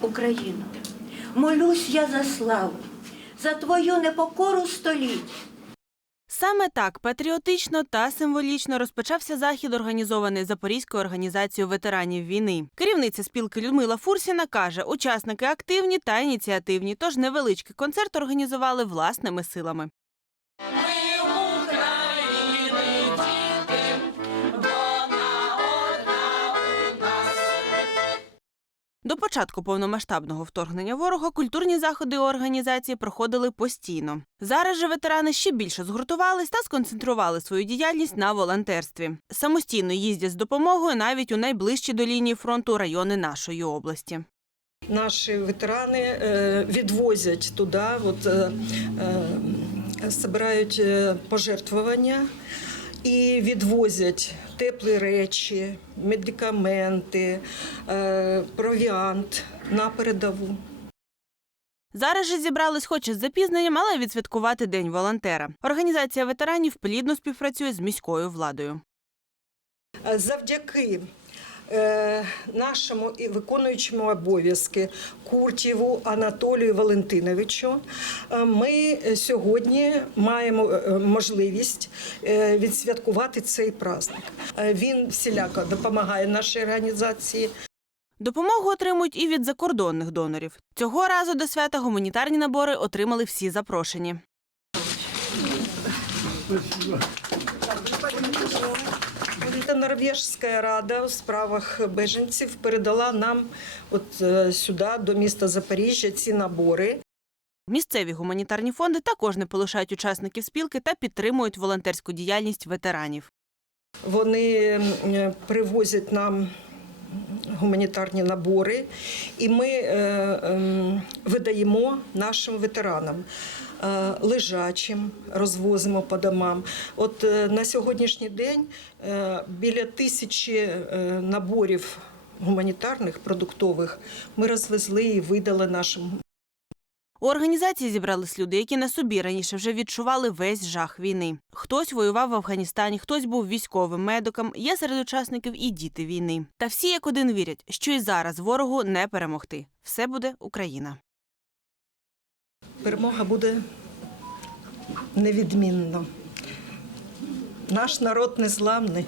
Україну. Молюсь я за славу, за твою непокору століть. Саме так патріотично та символічно розпочався захід, організований Запорізькою організацією ветеранів війни. Керівниця спілки Людмила Фурсіна каже, учасники активні та ініціативні, тож невеличкий концерт організували власними силами. До початку повномасштабного вторгнення ворога культурні заходи у організації проходили постійно. Зараз же ветерани ще більше згуртувались та сконцентрували свою діяльність на волонтерстві. Самостійно їздять з допомогою навіть у найближчі до лінії фронту райони нашої області. Наші ветерани е, відвозять туди, от, е, е, збирають е, пожертвування і відвозять теплі речі, медикаменти, е, провіант на передову. Зараз же зібрались хоч із запізненням, але відсвяткувати День волонтера. Організація ветеранів плідно співпрацює з міською владою. Е, Завдяки нашому і виконуючому обов'язки Куртєву Анатолію Валентиновичу е, ми сьогодні маємо е, можливість е, відсвяткувати цей праздник. Е, Він всіляко допомагає нашій організації. Допомогу отримують і від закордонних донорів. Цього разу до свята гуманітарні набори отримали всі запрошені. Та Норвежська рада у справах беженців передала нам от е, сюди, до міста Запоріжжя, ці набори. Місцеві гуманітарні фонди також не полишають учасників спілки та підтримують волонтерську діяльність ветеранів. Вони привозять нам гуманітарні набори, і ми е, ем, видаємо нашим ветеранам. Е, Лежачим розвозимо по домам. От е, на сьогоднішній день біля тисячі наборів гуманітарних продуктових ми розвезли і видали нашим У організації зібрались люди, які на собі раніше вже відчували весь жах війни. Хтось воював в Афганістані, хтось був військовим медиком. Є серед учасників і діти війни. Та всі як один вірять, що і зараз ворогу не перемогти. Все буде Україна. Перемога буде невідмінно. Наш народ незламний.